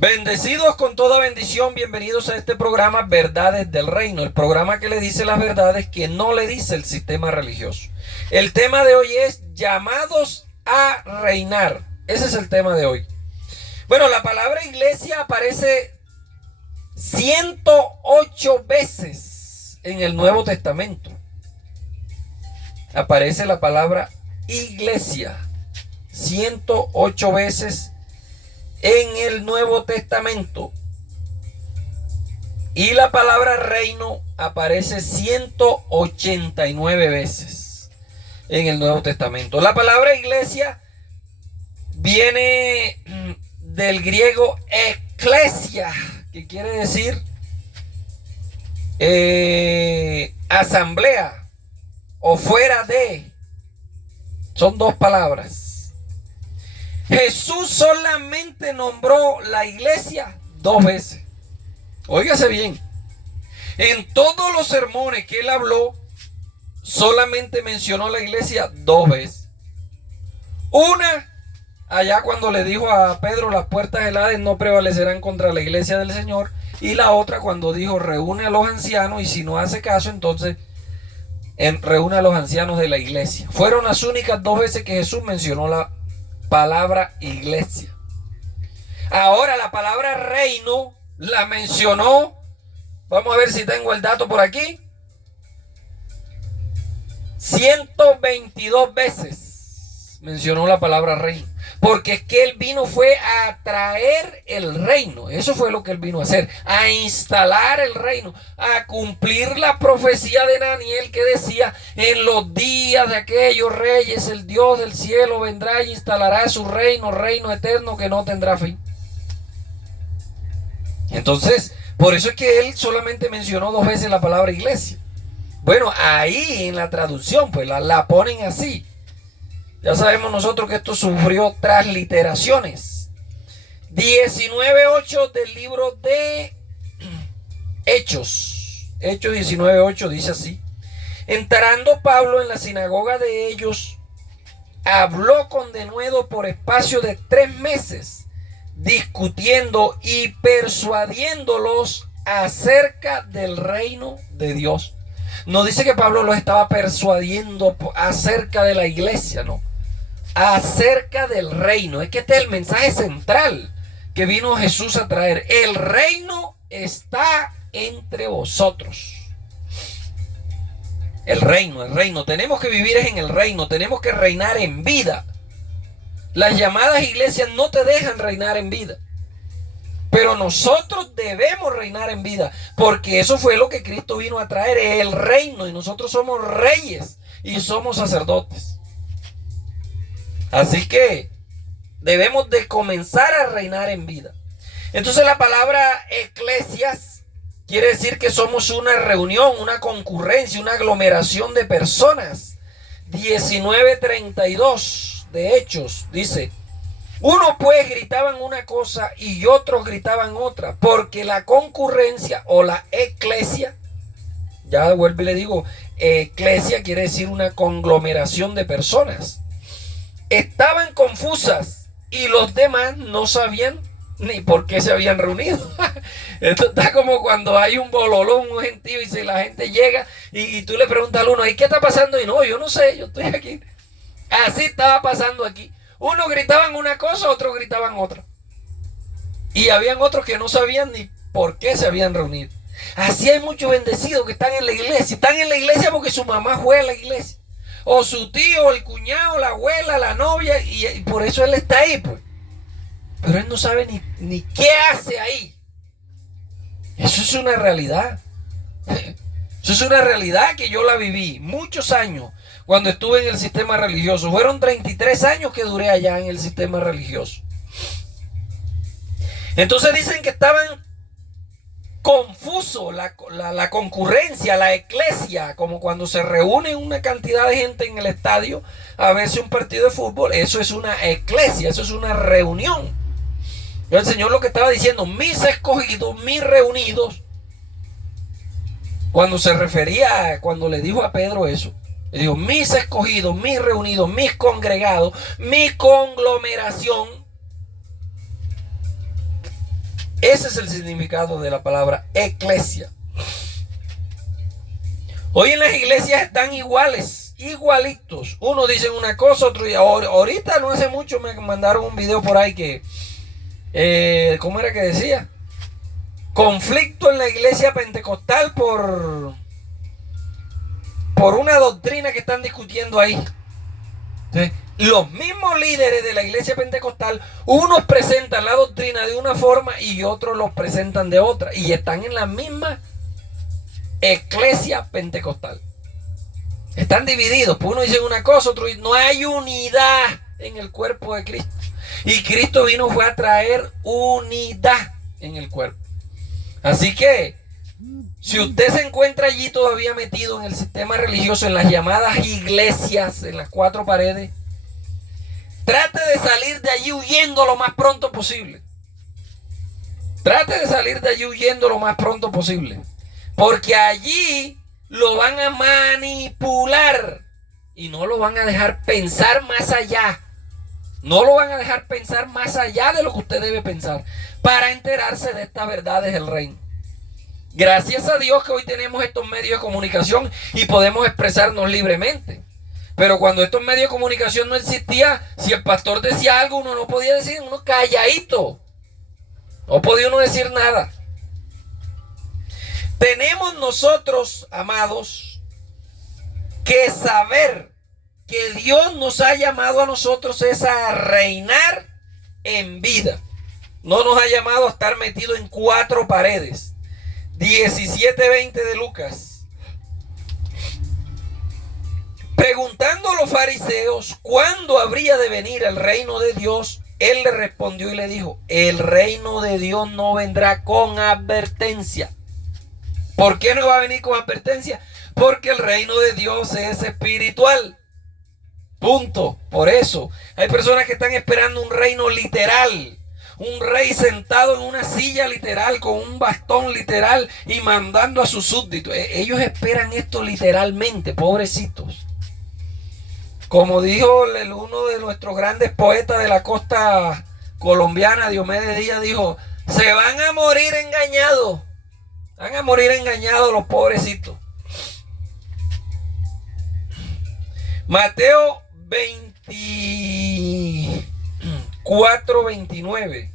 Bendecidos con toda bendición, bienvenidos a este programa Verdades del Reino, el programa que le dice las verdades que no le dice el sistema religioso. El tema de hoy es llamados a reinar. Ese es el tema de hoy. Bueno, la palabra iglesia aparece 108 veces en el Nuevo Testamento. Aparece la palabra iglesia 108 veces en el Nuevo Testamento. Y la palabra reino aparece 189 veces en el Nuevo Testamento. La palabra iglesia viene del griego eclesia, que quiere decir asamblea o fuera de. Son dos palabras. Jesús solamente nombró la iglesia 2 veces. Óigase bien. En todos los sermones que él habló, solamente mencionó la iglesia 2 veces. Una, allá cuando le dijo a Pedro, las puertas del Hades no prevalecerán contra la iglesia del Señor. Y la otra cuando dijo, reúne a los ancianos, y si no hace caso, entonces reúne a los ancianos de la iglesia. Fueron las únicas 2 veces que Jesús mencionó la palabra iglesia. Ahora la palabra reino la mencionó, vamos a ver si tengo el dato por aquí, 122 veces mencionó la palabra reino, porque es que él vino fue a traer el reino. Eso fue lo que él vino a hacer, a instalar el reino, a cumplir la profecía de Daniel que decía: en los días de aquellos reyes el Dios del cielo vendrá y instalará su reino, reino eterno que no tendrá fin. Entonces, por eso es que él solamente mencionó 2 veces la palabra iglesia. Bueno, ahí en la traducción pues la ponen así. Ya sabemos nosotros que esto sufrió transliteraciones. 19:8 del libro de Hechos. Hechos 19:8 dice así: entrando Pablo en la sinagoga de ellos, habló con denuedo por espacio de 3 meses, discutiendo y persuadiéndolos acerca del reino de Dios. No dice que Pablo los estaba persuadiendo acerca de la iglesia, no. Acerca del reino. Es que este es el mensaje central que vino Jesús a traer. El reino está entre vosotros. El reino. Tenemos que vivir en el reino. Tenemos que reinar en vida. Las llamadas iglesias no te dejan reinar en vida. Pero nosotros debemos reinar en vida, porque eso fue lo que Cristo vino a traer, el reino, y nosotros somos reyes y somos sacerdotes. Así que debemos de comenzar a reinar en vida. Entonces la palabra eclesias quiere decir que somos una reunión, una concurrencia, una aglomeración de personas. 19:32 de Hechos dice: unos pues gritaban una cosa y otros gritaban otra, porque la concurrencia o la eclesia, ya vuelvo y le digo, eclesia quiere decir una conglomeración de personas, estaban confusas y los demás no sabían ni por qué se habían reunido. Esto está como cuando hay un bololón, un gentío, y si la gente llega y tú le preguntas al uno: ¿y qué está pasando? Y no, yo no sé, yo estoy aquí. Así estaba pasando aquí. Unos gritaban una cosa, otros gritaban otra. Y habían otros que no sabían ni por qué se habían reunido. Así hay muchos bendecidos que están en la iglesia. Están en la iglesia porque su mamá fue a la iglesia, o su tío, el cuñado, la abuela, la novia, y por eso él está ahí, pues. Pero él no sabe ni qué hace ahí. Eso es una realidad. Eso es una realidad que yo la viví muchos años cuando estuve en el sistema religioso. Fueron 33 años que duré allá en el sistema religioso. Entonces dicen que estaban confusos, la concurrencia, la eclesia, como cuando se reúne una cantidad de gente en el estadio a verse un partido de fútbol. Eso es una eclesia, eso es una reunión. El Señor lo que estaba diciendo: mis escogidos, mis reunidos, cuando se refería, cuando le dijo a Pedro eso, le dijo: mis escogidos, mis reunidos, mis congregados, mi conglomeración. Ese es el significado de la palabra eclesia. Hoy en las iglesias están iguales, igualitos. Uno dice una cosa, otro. Y ahorita no hace mucho me mandaron un video por ahí que, ¿cómo era que decía? Conflicto en la iglesia pentecostal por una doctrina que están discutiendo ahí. ¿Sí? Los mismos líderes de la iglesia pentecostal, unos presentan la doctrina de una forma y otros los presentan de otra. Y están en la misma eclesia pentecostal. Están divididos. Pues uno dice una cosa, otro dice. No hay unidad en el cuerpo de Cristo. Y Cristo fue a traer unidad en el cuerpo. Así que, si usted se encuentra allí todavía metido en el sistema religioso, en las llamadas iglesias, en las cuatro paredes, trate de salir de allí huyendo lo más pronto posible. Trate de salir de allí huyendo lo más pronto posible. Porque allí lo van a manipular y no lo van a dejar pensar más allá. No lo van a dejar pensar más allá de lo que usted debe pensar para enterarse de estas verdades del reino. Gracias a Dios que hoy tenemos estos medios de comunicación y podemos expresarnos libremente. Pero cuando estos medios de comunicación no existían, si el pastor decía algo, uno no podía decir, uno calladito. No podía uno decir nada. Tenemos nosotros, amados, que saber que Dios nos ha llamado a nosotros es a reinar en vida. No nos ha llamado a estar metidos en cuatro paredes. 17:20 de Lucas. Preguntando a los fariseos cuándo habría de venir el reino de Dios, él le respondió y le dijo: el reino de Dios no vendrá con advertencia. ¿Por qué no va a venir con advertencia? Porque el reino de Dios es espiritual. Punto. Por eso hay personas que están esperando un reino literal. Un rey sentado en una silla literal, con un bastón literal y mandando a sus súbditos. Ellos esperan esto literalmente, pobrecitos. Como dijo uno de nuestros grandes poetas de la costa colombiana, Diomedes Díaz, dijo: se van a morir engañados. Van a morir engañados los pobrecitos. Mateo 24:29.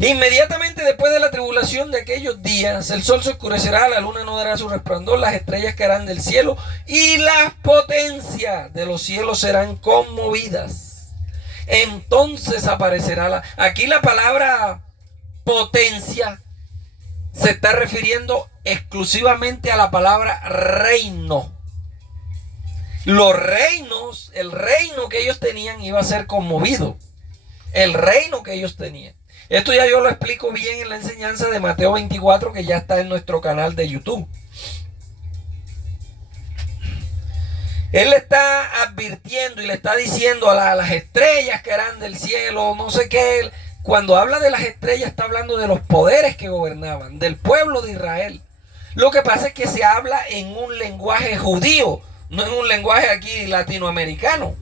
Inmediatamente después de la tribulación de aquellos días, el sol se oscurecerá, la luna no dará su resplandor, las estrellas caerán del cielo y las potencias de los cielos serán conmovidas. Entonces aparecerá aquí la palabra potencia se está refiriendo exclusivamente a la palabra reino. Los reinos, el reino que ellos tenían iba a ser conmovido. El reino que ellos tenían. Esto ya yo lo explico bien en la enseñanza de Mateo 24, que ya está en nuestro canal de YouTube. Él le está advirtiendo y le está diciendo a las estrellas que eran del cielo, no sé qué. Cuando habla de las estrellas está hablando de los poderes que gobernaban, del pueblo de Israel. Lo que pasa es que se habla en un lenguaje judío, no en un lenguaje aquí latinoamericano.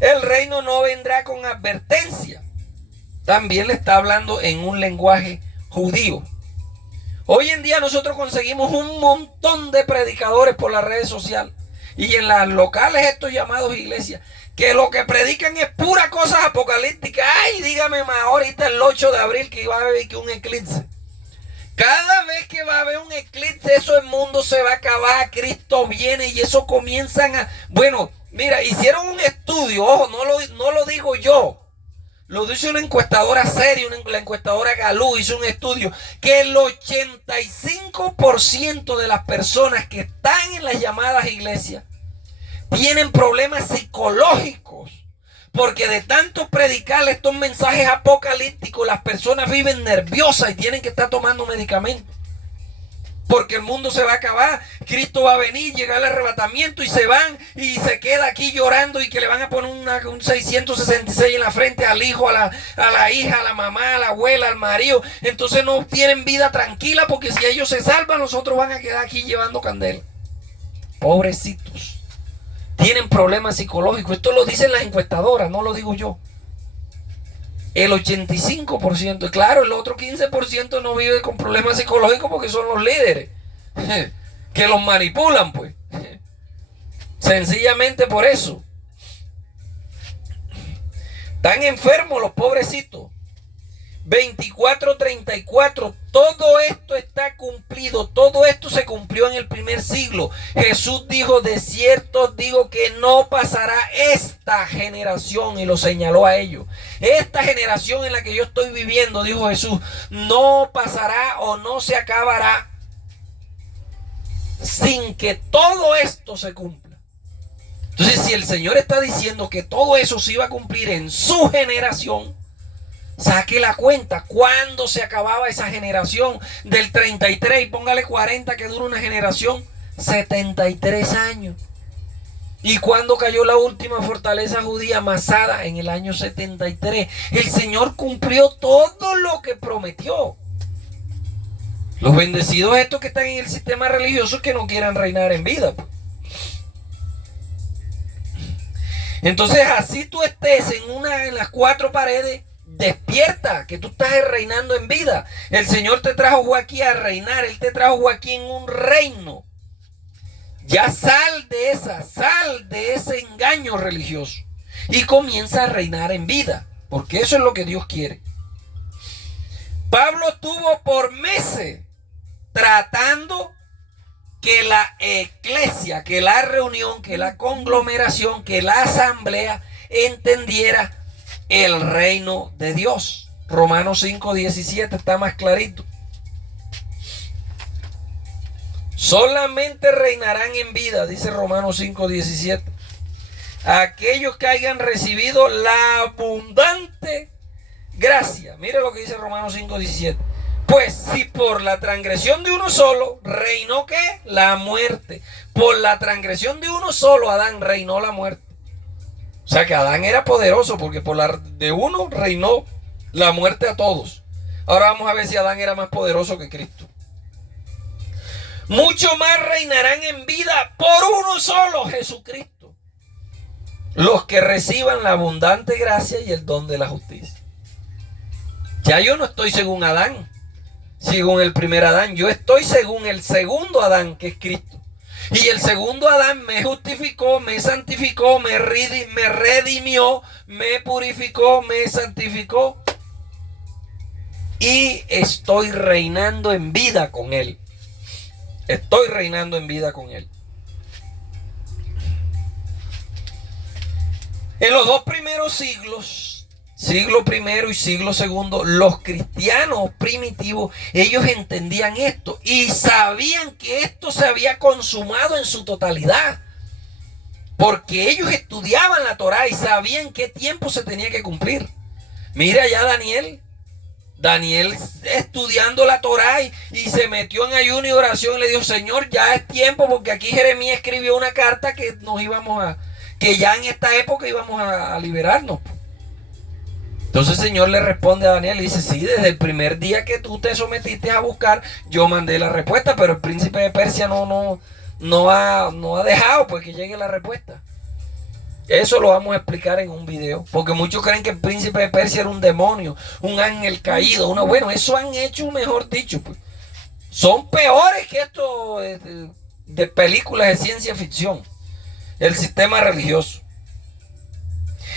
El reino no vendrá con advertencia. También le está hablando en un lenguaje judío. Hoy en día nosotros conseguimos un montón de predicadores por las redes sociales y en las locales, estos llamados iglesias, que lo que predican es pura cosas apocalípticas. Ay, dígame más, ahorita el 8 de abril que va a haber un eclipse. Cada vez que va a haber un eclipse, eso el mundo se va a acabar, Cristo viene y eso comienzan a... Bueno, mira, hicieron un estudio, ojo, no lo digo yo. Lo dice una encuestadora seria, la encuestadora Galú hizo un estudio que el 85% de las personas que están en las llamadas iglesias tienen problemas psicológicos, porque de tanto predicar estos mensajes apocalípticos, las personas viven nerviosas y tienen que estar tomando medicamentos. Porque el mundo se va a acabar, Cristo va a venir, llegar el arrebatamiento y se van y se queda aquí llorando y que le van a poner un 666 en la frente al hijo, a la hija, a la mamá, a la abuela, al marido. Entonces no tienen vida tranquila porque si ellos se salvan, los otros van a quedar aquí llevando candela. Pobrecitos. Tienen problemas psicológicos. Esto lo dicen las encuestadoras, no lo digo yo. El 85%. Y claro, el otro 15% no vive con problemas psicológicos porque son los líderes que los manipulan, pues. Sencillamente por eso. Están enfermos los pobrecitos. 24:34. Todo esto está cumplido. Todo esto se cumplió en el primer siglo. Jesús dijo: de cierto os digo que no pasará esta generación. Y lo señaló a ellos. Esta generación en la que yo estoy viviendo, dijo Jesús, no pasará o no se acabará sin que todo esto se cumpla. Entonces, si el Señor está diciendo que todo eso se iba a cumplir en su generación, saque la cuenta. ¿Cuándo se acababa esa generación del 33? Y póngale 40 que dura una generación. 73 años. ¿Y cuándo cayó la última fortaleza judía? Masada, en el año 73. El Señor cumplió todo lo que prometió. Los bendecidos estos que están en el sistema religioso que no quieran reinar en vida. Entonces, así tú estés en las cuatro paredes, despierta, que tú estás reinando en vida. El Señor te trajo aquí a reinar. Él te trajo aquí en un reino. Ya sal de ese engaño religioso y comienza a reinar en vida, porque eso es lo que Dios quiere. Pablo estuvo por meses tratando que la iglesia, que la reunión, que la conglomeración, que la asamblea entendiera el reino de Dios. Romanos 5:17 está más clarito. Solamente reinarán en vida, dice Romanos 5:17, aquellos que hayan recibido la abundante gracia. Mire lo que dice Romanos 5:17. Pues si por la transgresión de uno solo reinó, ¿qué? La muerte. Por la transgresión de uno solo, Adán, reinó la muerte. O sea que Adán era poderoso porque por la de uno reinó la muerte a todos. Ahora vamos a ver si Adán era más poderoso que Cristo. Mucho más reinarán en vida por uno solo, Jesucristo, los que reciban la abundante gracia y el don de la justicia. Ya yo no estoy según Adán, según el primer Adán. Yo estoy según el segundo Adán, que es Cristo. Y el segundo Adán me justificó, me santificó, me redimió, me purificó, me santificó. Y estoy reinando en vida con él. Estoy reinando en vida con él. En los dos primeros siglos, siglo primero y siglo segundo, los cristianos primitivos, ellos entendían esto y sabían que esto se había consumado en su totalidad. Porque ellos estudiaban la Torá y sabían qué tiempo se tenía que cumplir. Mira allá Daniel estudiando la Torá y se metió en ayuno y oración y le dijo: Señor, ya es tiempo, porque aquí Jeremías escribió una carta que que ya en esta época íbamos a liberarnos. Entonces el Señor le responde a Daniel y dice: sí, desde el primer día que tú te sometiste a buscar, yo mandé la respuesta, pero el príncipe de Persia no ha dejado pues que llegue la respuesta. Eso lo vamos a explicar en un video, porque muchos creen que el príncipe de Persia era un demonio, un ángel caído. Bueno, eso han hecho, mejor dicho, pues. Son peores que esto de películas de ciencia ficción, el sistema religioso.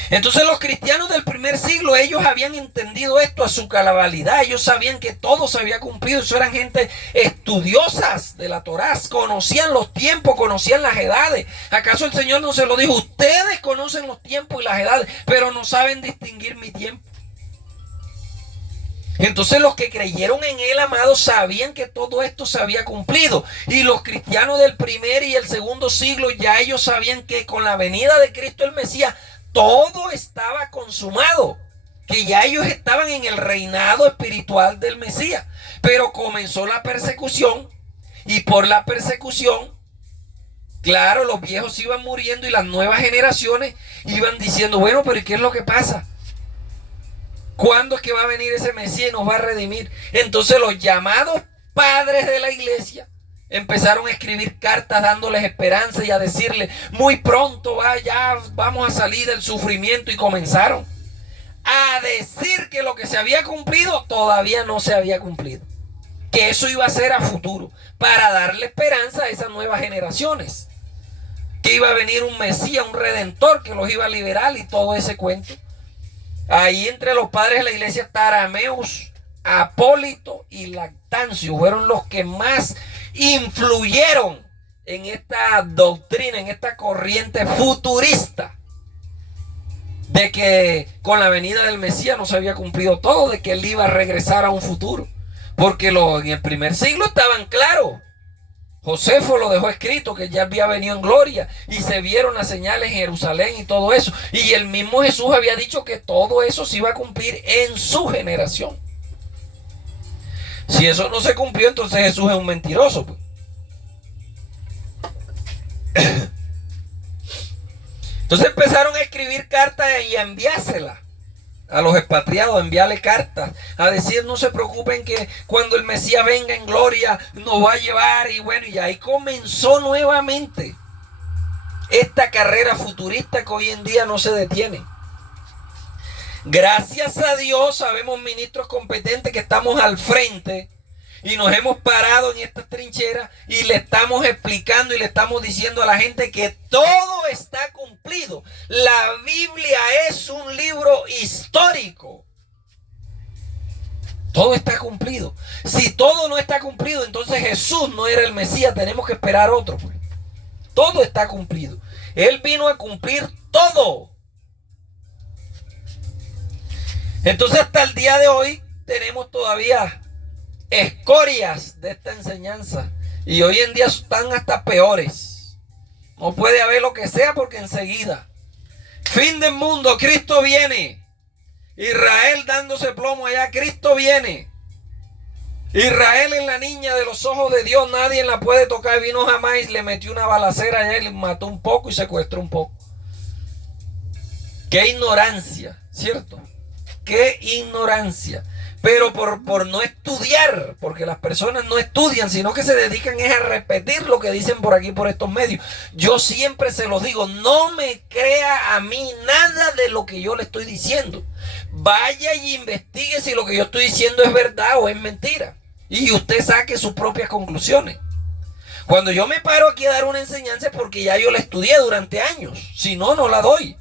Entonces los cristianos del primer siglo, ellos habían entendido esto a su cabalidad. Ellos sabían que todo se había cumplido. Eso eran gente estudiosas de la Torá. Conocían los tiempos, conocían las edades. ¿Acaso el Señor no se lo dijo? Ustedes conocen los tiempos y las edades, pero no saben distinguir mi tiempo. Entonces los que creyeron en él, amado, sabían que todo esto se había cumplido. Y los cristianos del primer y el segundo siglo, ya ellos sabían que con la venida de Cristo el Mesías, todo estaba consumado, que ya ellos estaban en el reinado espiritual del Mesías. Pero comenzó la persecución, y por la persecución, claro, los viejos iban muriendo y las nuevas generaciones iban diciendo: bueno, pero ¿y qué es lo que pasa? ¿Cuándo es que va a venir ese Mesías y nos va a redimir? Entonces los llamados padres de la iglesia empezaron a escribir cartas dándoles esperanza y a decirle: muy pronto ya vamos a salir del sufrimiento. Y comenzaron a decir que lo que se había cumplido todavía no se había cumplido. Que eso iba a ser a futuro, para darle esperanza a esas nuevas generaciones. Que iba a venir un Mesías, un Redentor que los iba a liberar y todo ese cuento. Ahí entre los padres de la iglesia, Tarameus, Apólito y Lactancio fueron los que más influyeron en esta doctrina, en esta corriente futurista, de que con la venida del Mesías no se había cumplido todo, de que él iba a regresar a un futuro. Porque en el primer siglo estaban claros. Josefo lo dejó escrito que ya había venido en gloria y se vieron las señales en Jerusalén y todo eso. Y el mismo Jesús había dicho que todo eso se iba a cumplir en su generación. Si eso no se cumplió, entonces Jesús es un mentiroso, pues. Entonces empezaron a escribir cartas y a enviárselas a los expatriados, a enviarle cartas, a decir no se preocupen que cuando el Mesías venga en gloria nos va a llevar. Y bueno, y ahí comenzó nuevamente esta carrera futurista que hoy en día no se detiene. Gracias a Dios sabemos ministros competentes que estamos al frente y nos hemos parado en estas trincheras y le estamos explicando y le estamos diciendo a la gente que todo está cumplido. La Biblia es un libro histórico. Todo está cumplido. Si todo no está cumplido, entonces Jesús no era el Mesías, tenemos que esperar otro, pues. Todo está cumplido. Él vino a cumplir todo. Entonces hasta el día de hoy tenemos todavía escorias de esta enseñanza. Y hoy en día están hasta peores. No puede haber lo que sea porque enseguida. Fin del mundo, Cristo viene. Israel dándose plomo allá, Cristo viene. Israel es la niña de los ojos de Dios, nadie la puede tocar. Vino jamás y le metió una balacera allá y le mató un poco y secuestró un poco. Qué ignorancia, ¿cierto? Qué ignorancia. Pero por no estudiar, porque las personas no estudian, sino que se dedican es a repetir lo que dicen por aquí, por estos medios. Yo siempre se los digo, no me crea a mí nada de lo que yo le estoy diciendo. Vaya y investigue si lo que yo estoy diciendo es verdad o es mentira. Y usted saque sus propias conclusiones. Cuando yo me paro aquí a dar una enseñanza es porque ya yo la estudié durante años. Si no, no la doy.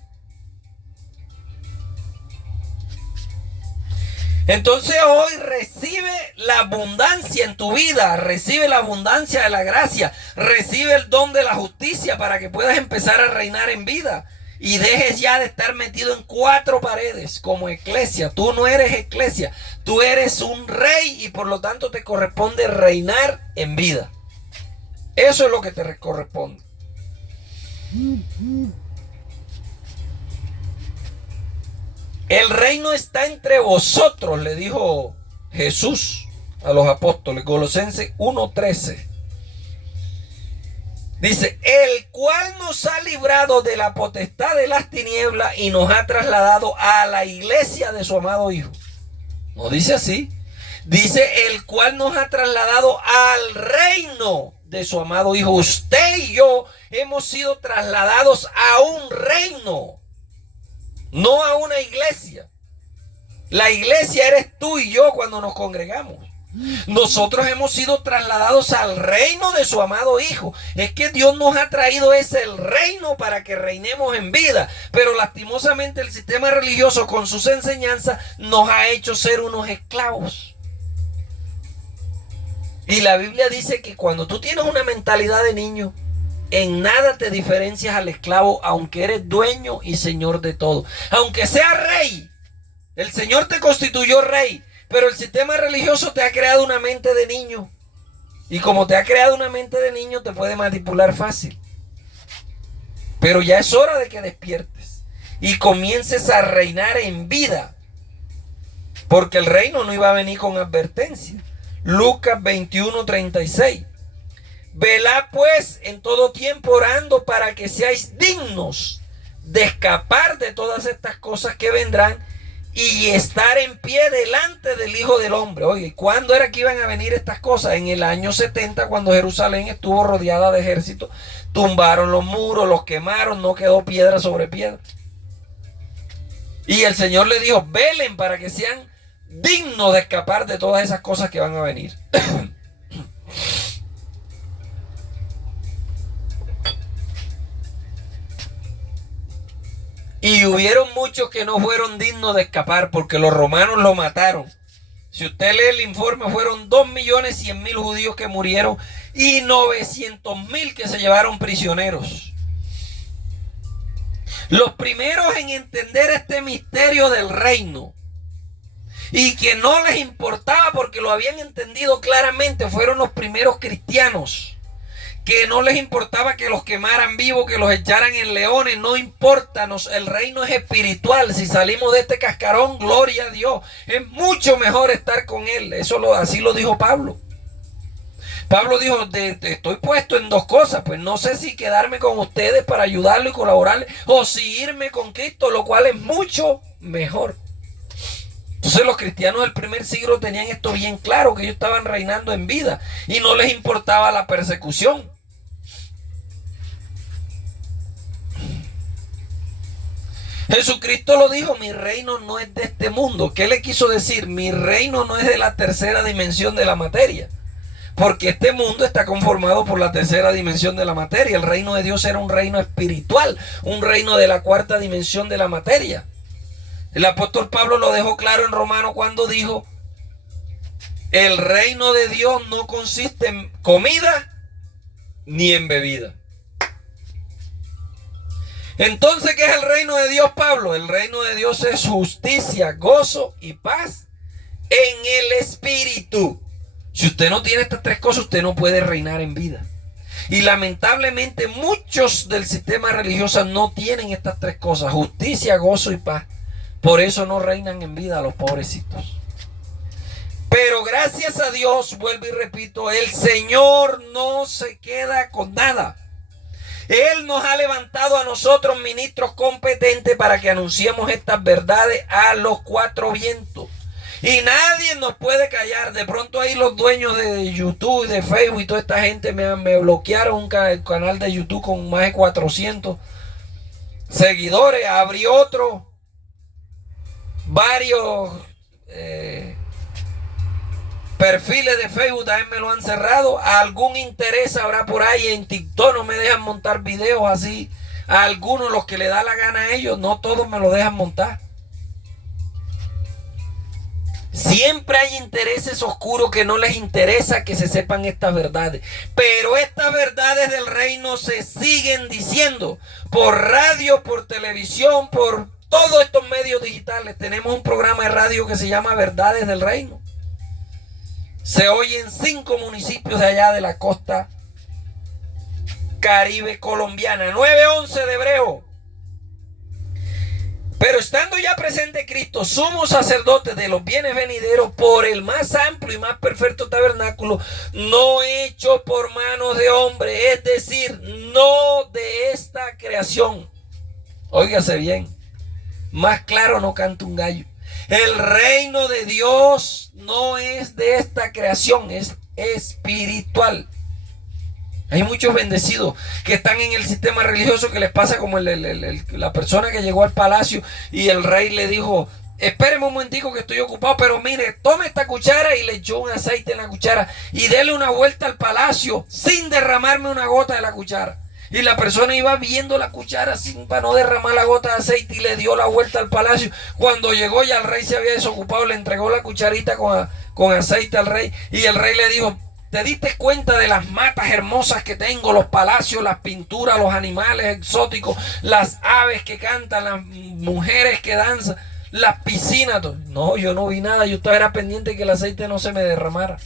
Entonces hoy recibe la abundancia en tu vida, recibe la abundancia de la gracia, recibe el don de la justicia para que puedas empezar a reinar en vida y dejes ya de estar metido en cuatro paredes como iglesia. Tú no eres iglesia, tú eres un rey y por lo tanto te corresponde reinar en vida. Eso es lo que te corresponde. El reino está entre vosotros, le dijo Jesús a los apóstoles, Colosenses 1:13. Dice, el cual nos ha librado de la potestad de las tinieblas y nos ha trasladado a la iglesia de su amado Hijo. No dice así. Dice, el cual nos ha trasladado al reino de su amado Hijo. Usted y yo hemos sido trasladados a un reino. No a una iglesia. La iglesia eres tú y yo cuando nos congregamos. Nosotros hemos sido trasladados al reino de su amado Hijo. Es que Dios nos ha traído ese el reino para que reinemos en vida. Pero lastimosamente el sistema religioso con sus enseñanzas nos ha hecho ser unos esclavos. Y la Biblia dice que cuando tú tienes una mentalidad de niño, en nada te diferencias al esclavo, aunque eres dueño y señor de todo. Aunque seas rey, el Señor te constituyó rey, pero el sistema religioso te ha creado una mente de niño. Y como te ha creado una mente de niño, te puede manipular fácil. Pero ya es hora de que despiertes y comiences a reinar en vida. Porque el reino no iba a venir con advertencia. Lucas 21:36. Velad pues en todo tiempo orando para que seáis dignos de escapar de todas estas cosas que vendrán y estar en pie delante del Hijo del Hombre. Oye, ¿cuándo era que iban a venir estas cosas? En el año 70, cuando Jerusalén estuvo rodeada de ejércitos, tumbaron los muros, los quemaron, no quedó piedra sobre piedra. Y el Señor le dijo, velen para que sean dignos de escapar de todas esas cosas que van a venir. Y hubieron muchos que no fueron dignos de escapar porque los romanos lo mataron. Si usted lee el informe, fueron 2.100.000 judíos que murieron y 900.000 que se llevaron prisioneros. Los primeros en entender este misterio del reino y que no les importaba porque lo habían entendido claramente fueron los primeros cristianos. Que no les importaba que los quemaran vivos, que los echaran en leones, no importa, el reino es espiritual. Si salimos de este cascarón, gloria a Dios, es mucho mejor estar con Él. Así lo dijo Pablo. Pablo dijo, estoy puesto en dos cosas, pues no sé si quedarme con ustedes para ayudarlos y colaborarles, o si irme con Cristo, lo cual es mucho mejor. Entonces los cristianos del primer siglo tenían esto bien claro, que ellos estaban reinando en vida y no les importaba la persecución. Jesucristo lo dijo, mi reino no es de este mundo. ¿Qué le quiso decir? Mi reino no es de la tercera dimensión de la materia. Porque este mundo está conformado por la tercera dimensión de la materia. El reino de Dios era un reino espiritual, un reino de la cuarta dimensión de la materia. El apóstol Pablo lo dejó claro en Romanos cuando dijo, el reino de Dios no consiste en comida ni en bebida. Entonces, ¿qué es el reino de Dios, Pablo? El reino de Dios es justicia, gozo y paz en el espíritu. Si usted no tiene estas tres cosas, usted no puede reinar en vida. Y lamentablemente muchos del sistema religioso no tienen estas tres cosas, justicia, gozo y paz. Por eso no reinan en vida los pobrecitos. Pero gracias a Dios, vuelvo y repito, el Señor no se queda con nada. Él nos ha levantado a nosotros ministros competentes para que anunciemos estas verdades a los cuatro vientos. Y nadie nos puede callar. De pronto ahí los dueños de YouTube y de Facebook y toda esta gente me bloquearon el canal de YouTube con más de 400 seguidores. Abrí otro. Varios perfiles de Facebook también me lo han cerrado. Algún interés habrá por ahí. En TikTok no me dejan montar videos así. A algunos, los que le da la gana a ellos, no todos me lo dejan montar. Siempre hay intereses oscuros que no les interesa que se sepan estas verdades. Pero estas verdades del reino se siguen diciendo por radio, por televisión, por todos estos medios digitales. Tenemos un programa de radio que se llama Verdades del Reino. Se oye en 5 municipios de allá de la costa caribe colombiana. 9:11 de Hebreo. Pero estando ya presente Cristo, sumo sacerdote de los bienes venideros, por el más amplio y más perfecto tabernáculo, no hecho por manos de hombre, es decir, no de esta creación. Óigase bien, más claro no canta un gallo. El reino de Dios no es de esta creación, es espiritual. Hay muchos bendecidos que están en el sistema religioso que les pasa como la persona que llegó al palacio y el rey le dijo, espéreme un momentico que estoy ocupado, pero mire, tome esta cuchara, y le echó un aceite en la cuchara y dele una vuelta al palacio sin derramarme una gota de la cuchara. Y la persona iba viendo la cuchara para no derramar la gota de aceite y le dio la vuelta al palacio. Cuando llegó ya el rey se había desocupado, le entregó la cucharita con aceite al rey y el rey le dijo, ¿te diste cuenta de las matas hermosas que tengo, los palacios, las pinturas, los animales exóticos, las aves que cantan, las mujeres que danzan, las piscinas? No, yo no vi nada, yo estaba pendiente que el aceite no se me derramara.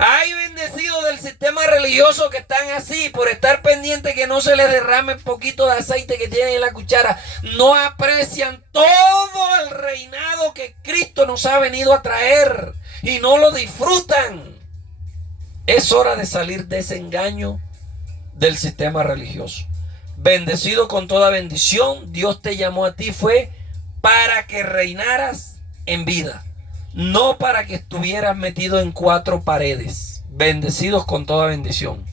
Hay bendecidos del sistema religioso que están así, por estar pendiente que no se les derrame un poquito de aceite que tienen en la cuchara. No aprecian todo el reinado que Cristo nos ha venido a traer y no lo disfrutan. Es hora de salir de ese engaño del sistema religioso. Bendecido con toda bendición, Dios te llamó a ti fue para que reinaras en vida, no para que estuvieras metido en 4 paredes. Bendecidos con toda bendición.